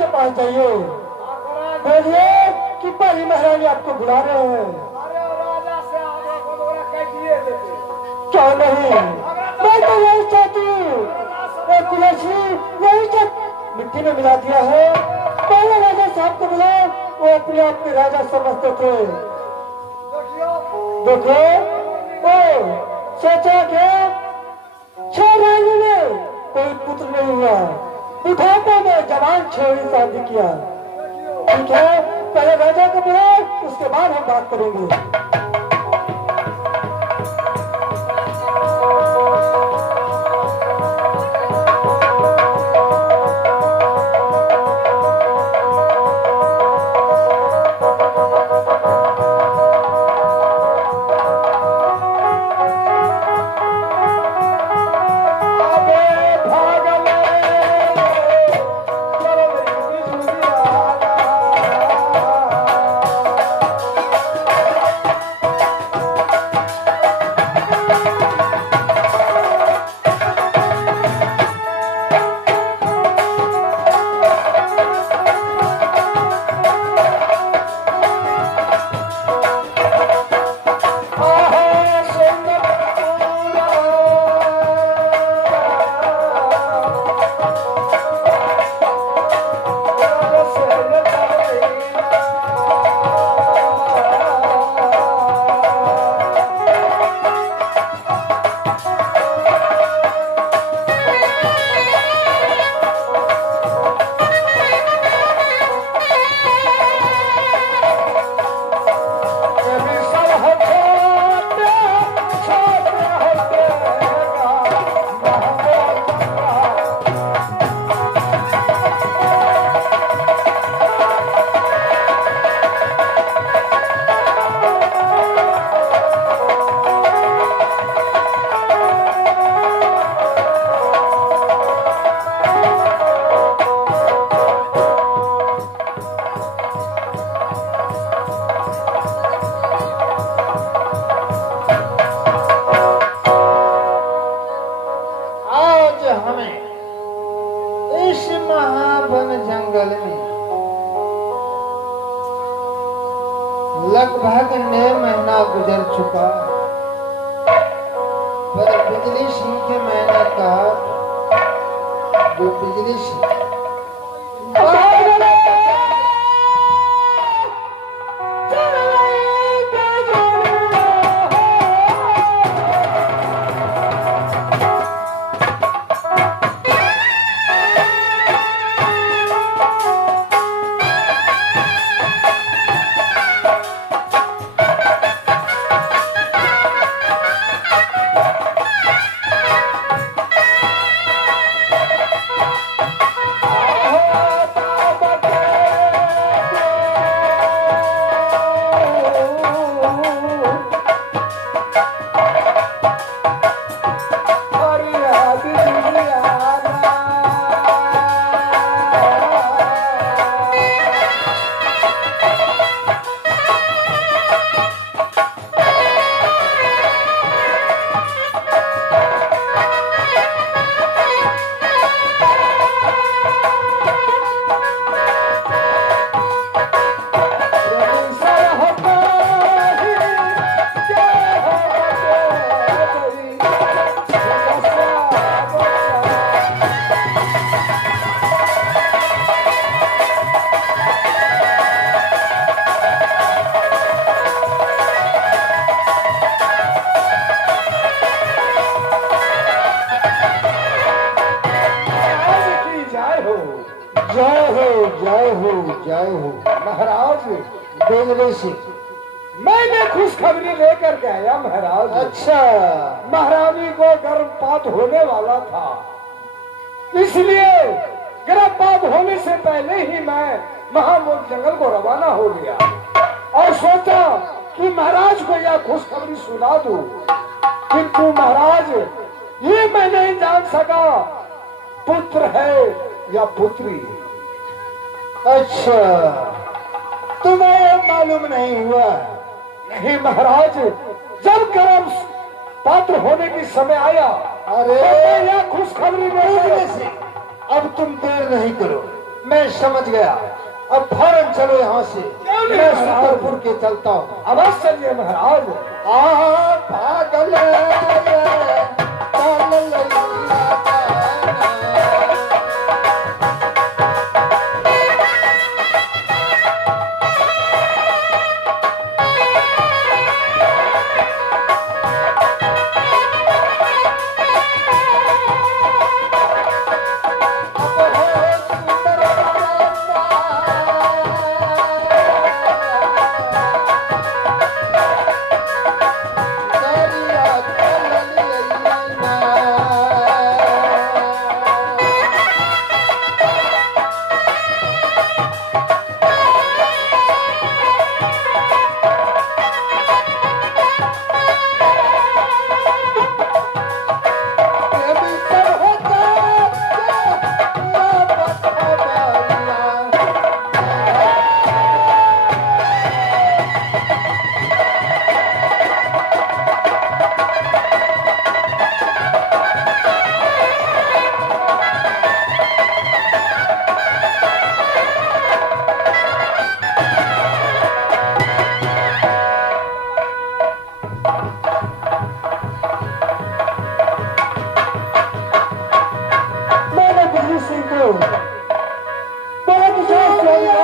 के पास जाइए, बोलिए कि परी महारानी आपको बुला रहे हैं। क्यों नहीं, मैं तो यही चाहती हूँ, तुलसी यही सब मिट्टी में मिला दिया है। पहले राजा साहब को बुलाओ, वो अपने आप में राजा समझते थे। देखो वो सोचा के 6 महीने में कोई पुत्र नहीं हुआ, बुढ़ापे में जवान छोरी शादी किया। ठीक है, पहले राजा को बुलाओ, उसके बाद हम बात करेंगे। लगभग 9 महीना गुजर चुका, पर बिजली सिंह के मैंने कहा जो बिजली सिंह जय हो महाराज। बिजली सिंह, मैंने खुशखबरी लेकर के आया महाराज। अच्छा, महारानी को गर्भपात होने वाला था, इसलिए गर्भपात होने से पहले ही मैं महामूल जंगल को रवाना हो गया और सोचा कि महाराज को यह खुशखबरी सुना दूं, किंतु महाराज ये मैं नहीं जान सका पुत्र है या पुत्री। अच्छा, तुम्हें मालूम नहीं हुआ? नहीं महाराज, जब गर्भ पात्र होने की समय आया, अरे तो मैं यह खुशखबरी से अब तुम देर नहीं करो, मैं समझ गया। अब फौरन चलो यहाँ से। क्यों नहीं मैं महाराज? सुंदरपुर के चलता हूँ। अवश्य चलिए महाराज। पागल मैंने बिजली सिंह को बहुत विश्वास किया।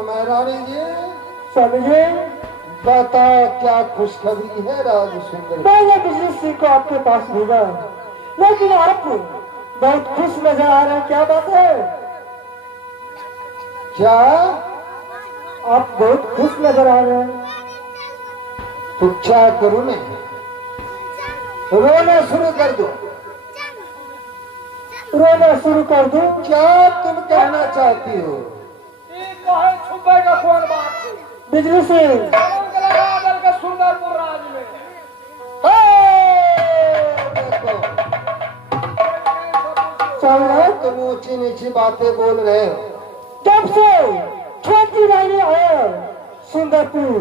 महारानी जी स्वामी जी, बताओ क्या खुशखबरी है राज सुंदर? मैंने बिजली सिंह को आपके पास भेजा, लेकिन आप बहुत खुश नजर आ रहे हैं। क्या बात है? क्या आप बहुत खुश नजर आ रहे हैं। तो क्या करूं मैं? रोना शुरू कर दो। रोना शुरू कर दूं? क्या तुम कहना चाहती हो? छुपेगा कौन बात? बिजली सिंह सुंदरपुर राज में देखो स्वामी, तुम ऊंची नीची बातें बोल रहे हो। जब से छोटी रानी आया सुंदरपुर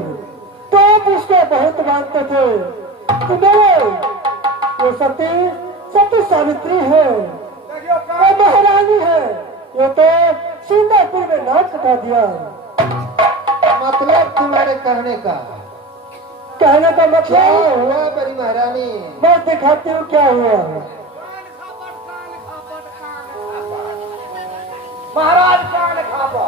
तो आप उसको बहुत मानते थे। तो मेरे ये सती सावित्री है, वो महारानी है, ये तो सुंदरपुर में नाच कटा दिया। मतलब तुम्हारे कहने का कहने का क्या मतलब हुआ बड़ी महारानी? मैं दिखाती हूँ क्या हुआ। महाराज कान खापा।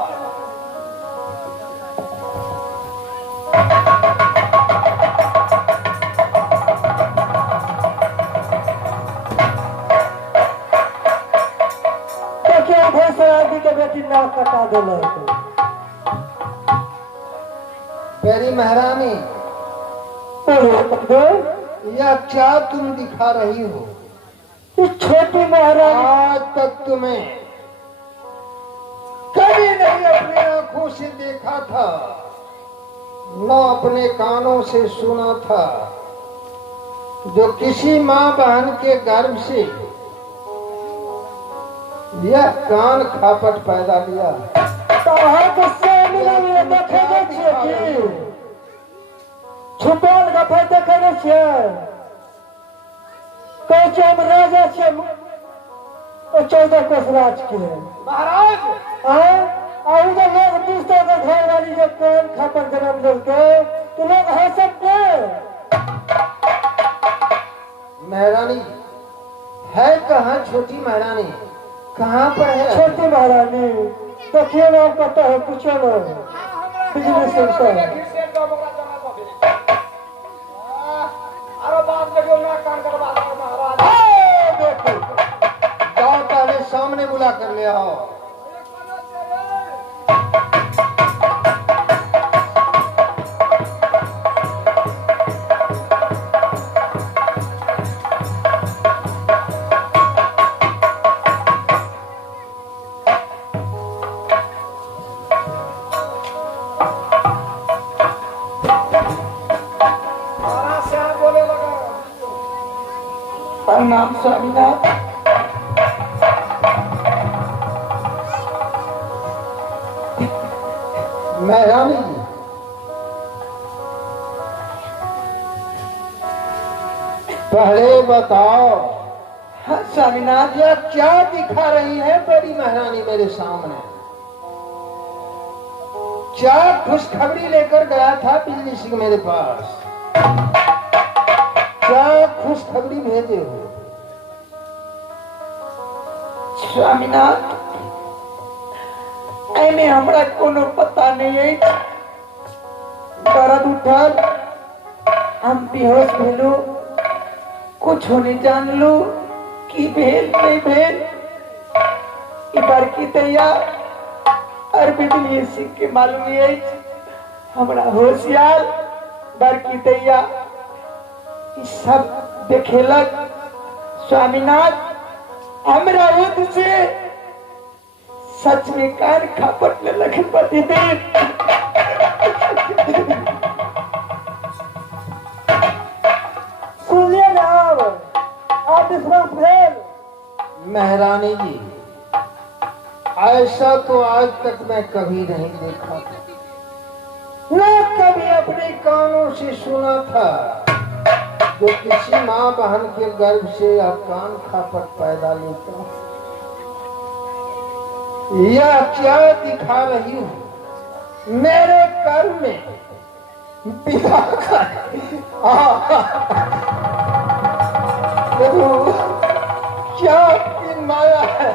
तो क्या फैसला ना कटा देना प्यारी महारानी, यह क्या तुम दिखा रही हो? छोटी महारानी, आज तक तुम्हें कभी नहीं अपनी आंखों से देखा था, न अपने कानों से सुना था, जो किसी माँ बहन के गर्भ से यह कान खापट पैदा लिया। छुपाल गफा देखे कैसे हम राजा से 14 कोस राज के महाराज लोग पूछते घर वाली जब कान खापर जन्म देते तो लोग हंसते। महारानी है कहाँ छोटी महारानी? कहाँ पर है छोटी महारानी? देखिए नाम पता है, पूछो ना, बिजली सेंटर है। जाओ पहले सामने बुला कर ले आओ। नाम स्वामीनाथ। महारानी पहले बताओ, हाँ स्वामीनाथ, यह क्या दिखा रही है बड़ी महारानी मेरे सामने? क्या खुशखबरी लेकर गया था बिजली सिंह मेरे पास? क्या खुशखबरी भेजे हो? स्वामीनाथ, एमे हमरा कोनो पता नहीं है। दर्द उठल, हम बेहोश भेलू, कुछ नहीं जानलू की भेल नहीं भेल। ई बड़की दैया और बिजली सिंह के मालूम है। हमरा होशियार बड़की दैया ई सब देखेलक। स्वामीनाथ, हमरा ओद से सच में कान खापट ले लगे पतिदेव। सुनिए ना, आप विश्वास भेल। महारानी जी, ऐसा तो आज तक मैं कभी नहीं देखा था, न कभी अपने कानों से सुना था, जो किसी माँ बहन के गर्भ से यह कान खापट पैदा लेता। यह क्या दिखा रही हूँ मेरे कर्म में विवाह का? क्या की माया है?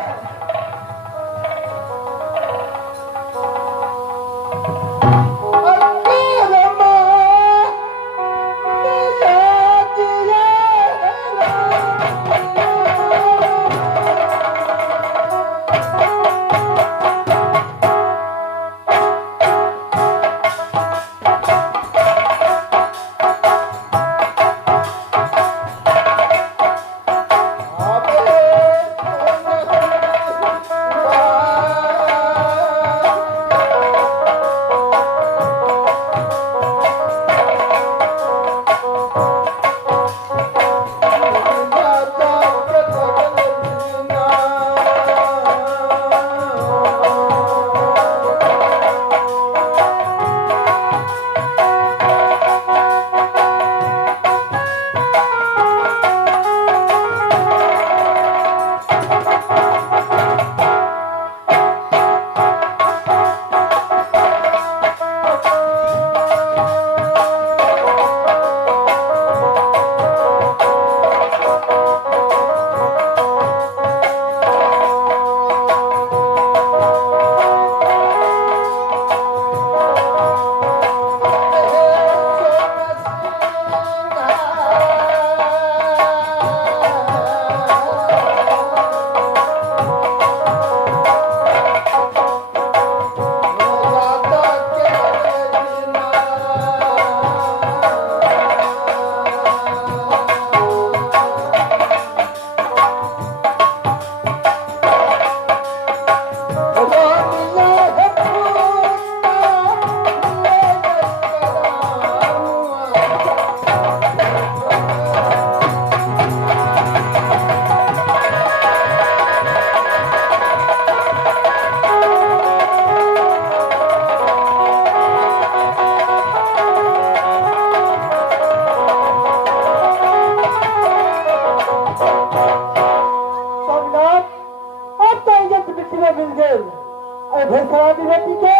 भेसरा दी बेटी के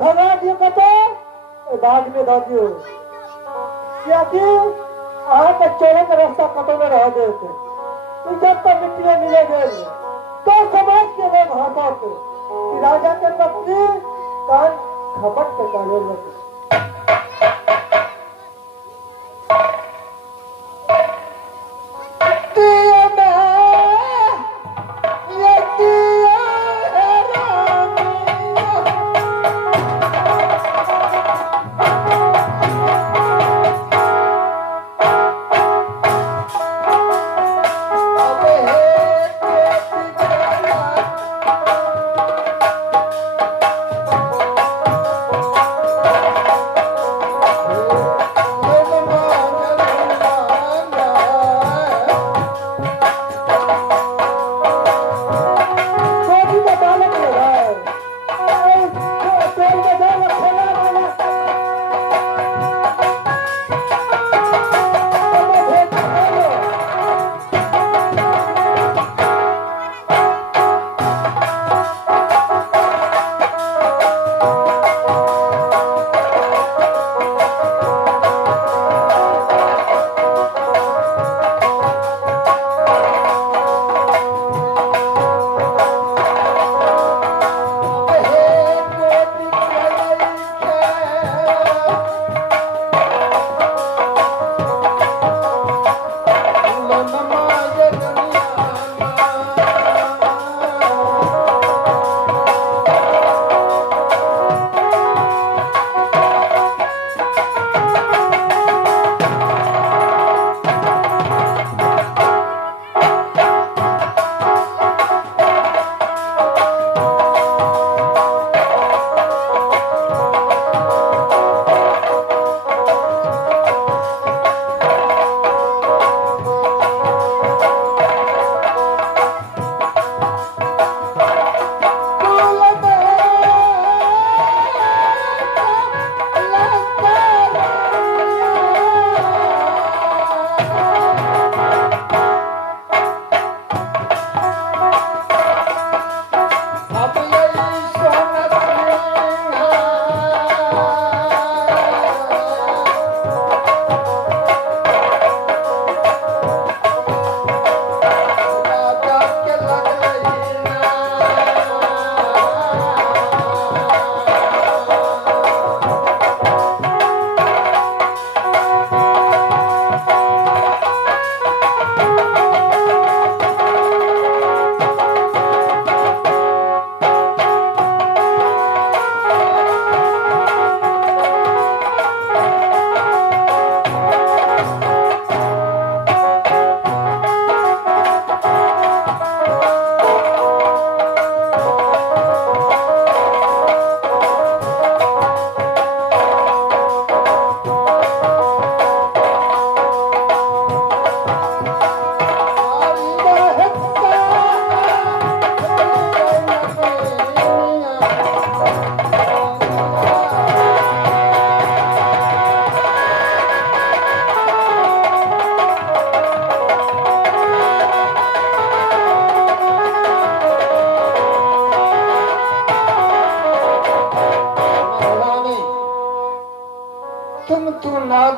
भगा दियो कतो बाग में दा दियो क्या कि आप चोरों का रास्ता कतो में रह दे तो जब तक मिट्टी में मिले गए तो समाज के लोग हंसाते कि राजा के पत्नी कान खपट पे डाले लगे